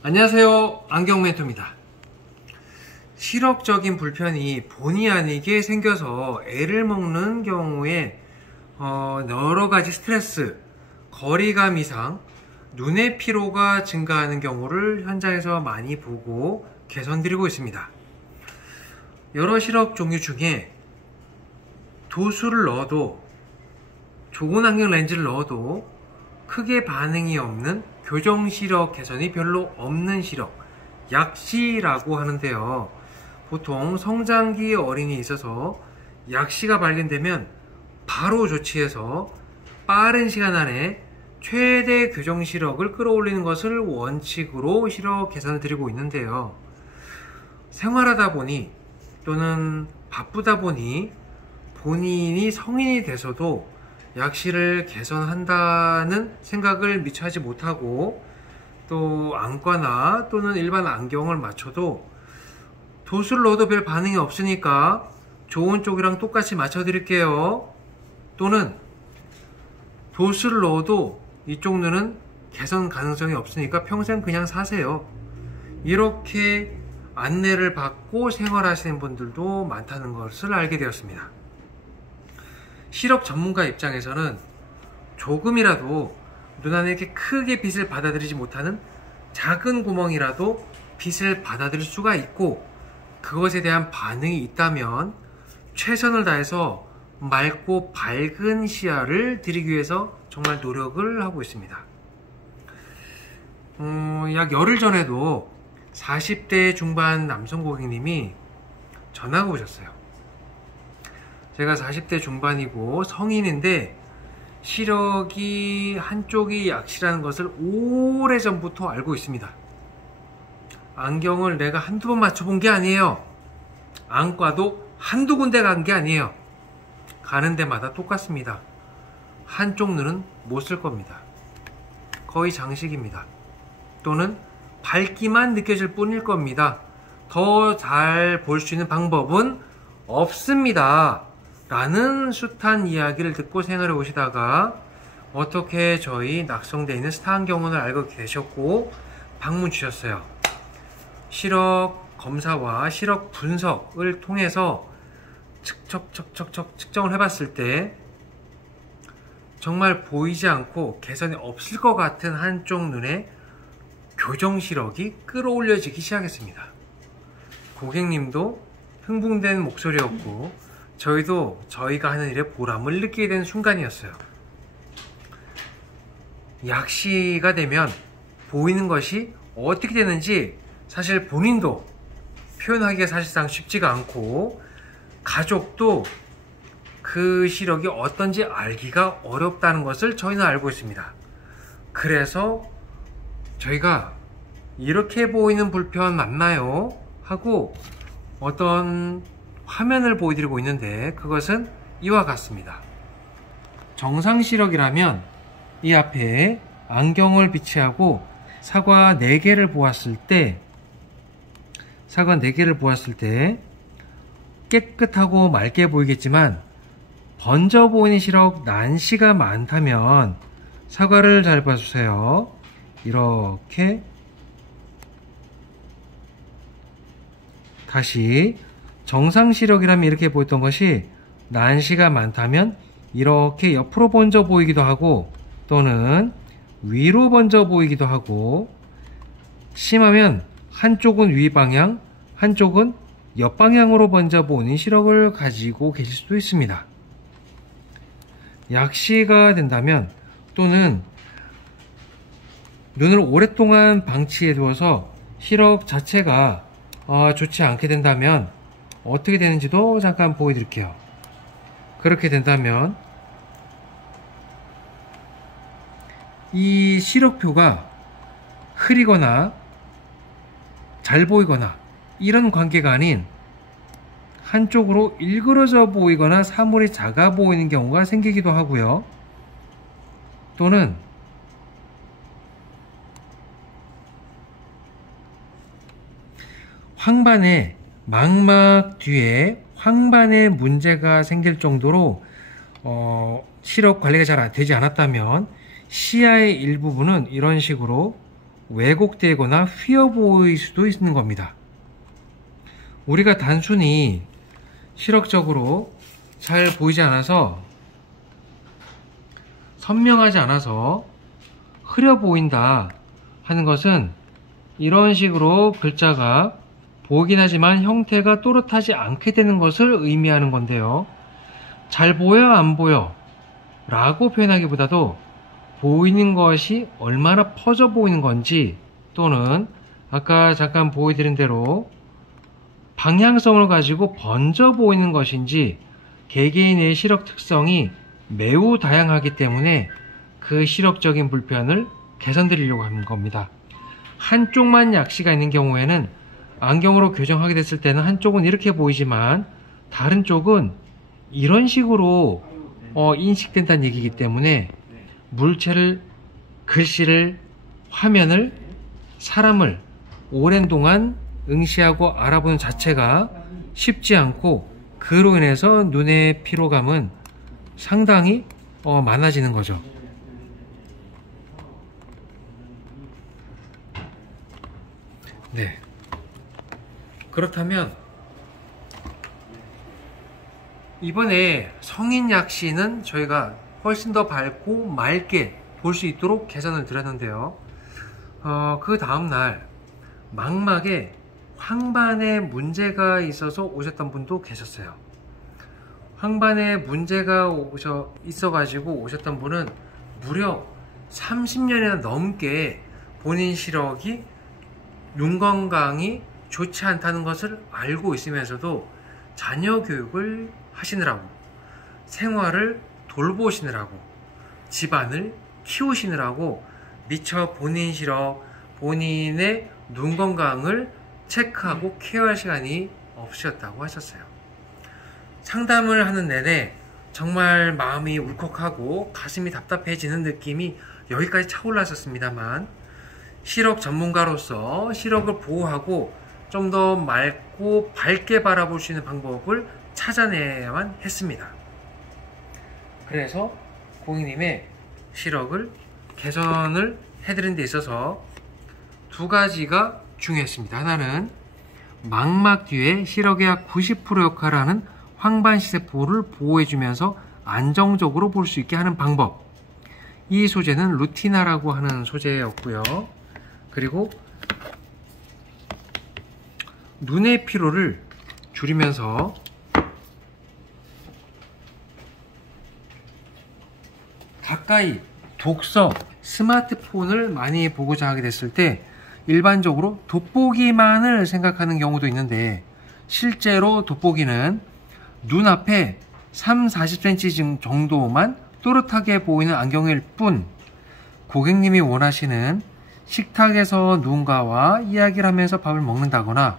안녕하세요, 안경멘토입니다. 시력적인 불편이 본의 아니게 생겨서 애를 먹는 경우에 여러가지 스트레스, 거리감 이상, 눈의 피로가 증가하는 경우를 현장에서 많이 보고 개선드리고 있습니다. 여러 시력 종류 중에 도수를 넣어도, 좋은 안경 렌즈를 넣어도 크게 반응이 없는 교정 시력 개선이 별로 없는 시력, 약시라고 하는데요. 보통 성장기 어린이에 있어서 약시가 발견되면 바로 조치해서 빠른 시간 안에 최대 교정 시력을 끌어올리는 것을 원칙으로 시력 개선을 드리고 있는데요. 생활하다 보니 또는 바쁘다 보니 본인이 성인이 돼서도 약시를 개선한다는 생각을 미처 하지 못하고, 또 안과나 또는 일반 안경을 맞춰도 도수를 넣어도 별 반응이 없으니까 좋은 쪽이랑 똑같이 맞춰 드릴게요, 또는 도수를 넣어도 이쪽 눈은 개선 가능성이 없으니까 평생 그냥 사세요, 이렇게 안내를 받고 생활하시는 분들도 많다는 것을 알게 되었습니다. 시력 전문가 입장에서는 조금이라도 눈 안에 이렇게 크게 빛을 받아들이지 못하는 작은 구멍이라도 빛을 받아들일 수가 있고, 그것에 대한 반응이 있다면 최선을 다해서 맑고 밝은 시야를 드리기 위해서 정말 노력을 하고 있습니다. 약 열흘 전에도 40대 중반 남성 고객님이 전화가 오셨어요. 제가 40대 중반이고 성인인데 시력이 한쪽이 약시라는 것을 오래전부터 알고 있습니다. 안경을 내가 한두 번 맞춰본 게 아니에요. 안과도 한두 군데 간 게 아니에요. 가는 데마다 똑같습니다. 한쪽 눈은 못 쓸 겁니다. 거의 장식입니다. 또는 밝기만 느껴질 뿐일 겁니다. 더 잘 볼 수 있는 방법은 없습니다, 라는 숱한 이야기를 듣고 생활해 오시다가 어떻게 저희 낙성대에 있는 스타안경원을 알고 계셨고 방문 주셨어요. 시력 검사와 시력 분석을 통해서 측정을 해봤을 때 정말 보이지 않고 개선이 없을 것 같은 한쪽 눈의 교정 시력이 끌어올려지기 시작했습니다. 고객님도 흥분된 목소리였고 저희도 저희가 하는 일에 보람을 느끼게 된 순간이었어요. 약시가 되면 보이는 것이 어떻게 되는지 사실 본인도 표현하기가 사실상 쉽지가 않고, 가족도 그 시력이 어떤지 알기가 어렵다는 것을 저희는 알고 있습니다. 그래서 저희가 이렇게 보이는 불편 맞나요? 하고 어떤 화면을 보여드리고 있는데, 그것은 이와 같습니다. 정상 시력이라면 이 앞에 안경을 비치하고 사과 4개를 보았을 때 깨끗하고 맑게 보이겠지만, 번져 보이는 시력 난시가 많다면 사과를 잘 봐주세요. 이렇게 다시 정상 시력이라면 이렇게 보였던 것이 난시가 많다면 이렇게 옆으로 번져 보이기도 하고, 또는 위로 번져 보이기도 하고, 심하면 한쪽은 위 방향, 한쪽은 옆 방향으로 번져 보이는 시력을 가지고 계실 수도 있습니다. 약시가 된다면, 또는 눈을 오랫동안 방치해 두어서 시력 자체가 좋지 않게 된다면 어떻게 되는지도 잠깐 보여드릴게요. 그렇게 된다면 이 시력표가 흐리거나 잘 보이거나 이런 관계가 아닌 한쪽으로 일그러져 보이거나 사물이 작아 보이는 경우가 생기기도 하고요. 또는 황반에 망막 뒤에 황반에 문제가 생길 정도로 시력 관리가 잘 되지 않았다면 시야의 일부분은 이런 식으로 왜곡되거나 휘어 보일 수도 있는 겁니다. 우리가 단순히 시력적으로 잘 보이지 않아서, 선명하지 않아서 흐려 보인다 하는 것은 이런 식으로 글자가 보이긴 하지만 형태가 또렷하지 않게 되는 것을 의미하는 건데요. 잘 보여 안 보여 라고 표현하기보다도 보이는 것이 얼마나 퍼져 보이는 건지, 또는 아까 잠깐 보여드린 대로 방향성을 가지고 번져 보이는 것인지, 개개인의 시력 특성이 매우 다양하기 때문에 그 시력적인 불편을 개선드리려고 하는 겁니다. 한쪽만 약시가 있는 경우에는 안경으로 교정하게 됐을 때는 한쪽은 이렇게 보이지만 다른 쪽은 이런 식으로 인식된다는 얘기이기 때문에 물체를, 글씨를, 화면을, 사람을 오랜 동안 응시하고 알아보는 자체가 쉽지 않고, 그로 인해서 눈의 피로감은 상당히 많아지는 거죠. 네. 그렇다면 이번에 성인 약시는 저희가 훨씬 더 밝고 맑게 볼 수 있도록 개선을 드렸는데요. 그 다음날 망막에 황반에 문제가 있어서 오셨던 분도 계셨어요. 황반에 문제가 있어가지고 오셨던 분은 무려 30년이나 넘게 본인 시력이, 눈 건강이 좋지 않다는 것을 알고 있으면서도 자녀 교육을 하시느라고, 생활을 돌보시느라고, 집안을 키우시느라고 미처 본인 시력, 본인의 눈 건강을 체크하고 케어할 시간이 없으셨다고 하셨어요. 상담을 하는 내내 정말 마음이 울컥하고 가슴이 답답해지는 느낌이 여기까지 차올랐었습니다만, 시력 전문가로서 시력을 보호하고 좀 더 맑고 밝게 바라볼 수 있는 방법을 찾아내야만 했습니다. 그래서 고객님의 시력을 개선을 해드리는 데 있어서 두 가지가 중요했습니다. 하나는 망막 뒤에 시력의 약 90% 역할을 하는 황반시세포를 보호해주면서 안정적으로 볼 수 있게 하는 방법. 이 소재는 루티나라고 하는 소재였고요. 그리고 눈의 피로를 줄이면서 가까이 독서, 스마트폰을 많이 보고자 하게 됐을 때 일반적으로 돋보기만을 생각하는 경우도 있는데, 실제로 돋보기는 눈앞에 30-40cm 정도만 또렷하게 보이는 안경일 뿐, 고객님이 원하시는 식탁에서 누군가와 이야기를 하면서 밥을 먹는다거나,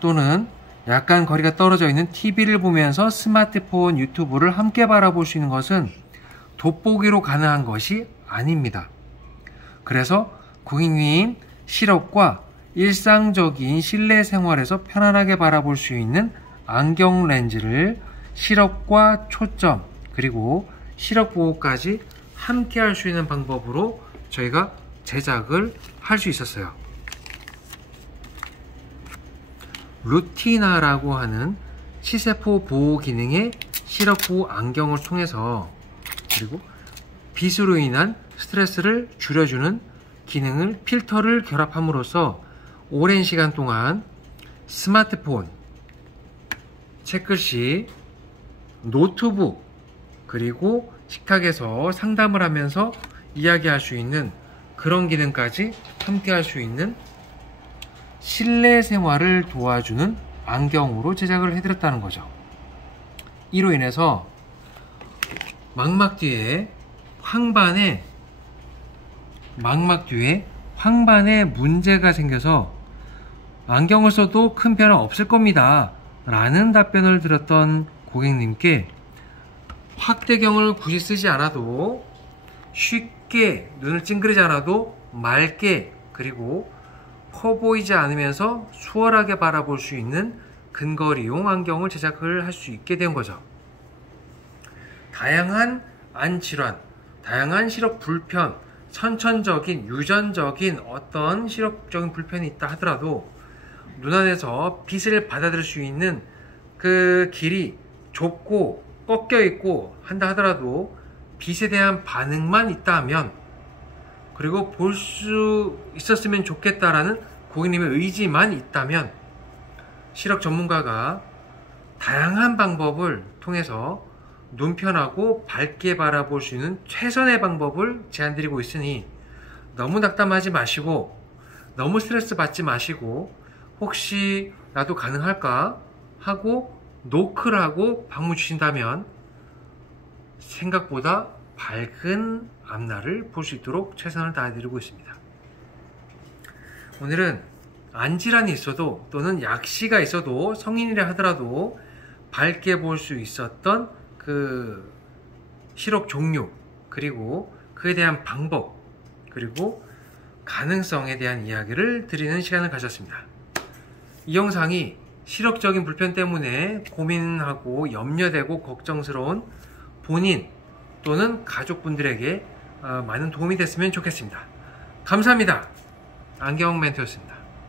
또는 약간 거리가 떨어져 있는 TV를 보면서 스마트폰, 유튜브를 함께 바라볼 수 있는 것은 돋보기로 가능한 것이 아닙니다. 그래서 고객님 시력과 일상적인 실내 생활에서 편안하게 바라볼 수 있는 안경 렌즈를 시력과 초점, 그리고 시력 보호까지 함께 할 수 있는 방법으로 저희가 제작을 할 수 있었어요. 루티나라고 하는 시세포 보호 기능의 시력 보호 안경을 통해서, 그리고 빛으로 인한 스트레스를 줄여주는 기능을, 필터를 결합함으로써 오랜 시간 동안 스마트폰, 책글씨, 노트북, 그리고 식탁에서 상담을 하면서 이야기할 수 있는 그런 기능까지 함께 할 수 있는 실내 생활을 도와주는 안경으로 제작을 해드렸다는 거죠. 이로 인해서 망막 뒤에 황반에 문제가 생겨서 안경을 써도 큰 변화 없을 겁니다 라는 답변을 드렸던 고객님께 확대경을 굳이 쓰지 않아도 쉽게, 눈을 찡그리지 않아도 맑게, 그리고 커 보이지 않으면서 수월하게 바라볼 수 있는 근거리용 안경을 제작을 할 수 있게 된 거죠. 다양한 안질환, 다양한 시력 불편, 선천적인 유전적인 어떤 시력적인 불편이 있다 하더라도 눈안에서 빛을 받아들일 수 있는 그 길이 좁고 꺾여 있고 한다 하더라도 빛에 대한 반응만 있다면, 그리고 볼 수 있었으면 좋겠다라는 고객님의 의지만 있다면 시력 전문가가 다양한 방법을 통해서 눈 편하고 밝게 바라볼 수 있는 최선의 방법을 제안드리고 있으니 너무 낙담하지 마시고 너무 스트레스 받지 마시고 혹시 나도 가능할까 하고 노크를 하고 방문 주신다면 생각보다 밝은 앞날을 볼 수 있도록 최선을 다해드리고 있습니다. 오늘은 안질환이 있어도 또는 약시가 있어도 성인이라 하더라도 밝게 볼 수 있었던 그 시력 종류, 그리고 그에 대한 방법, 그리고 가능성에 대한 이야기를 드리는 시간을 가졌습니다. 이 영상이 시력적인 불편 때문에 고민하고 염려되고 걱정스러운 본인 또는 가족분들에게 많은 도움이 됐으면 좋겠습니다. 감사합니다. 안경 멘토였습니다.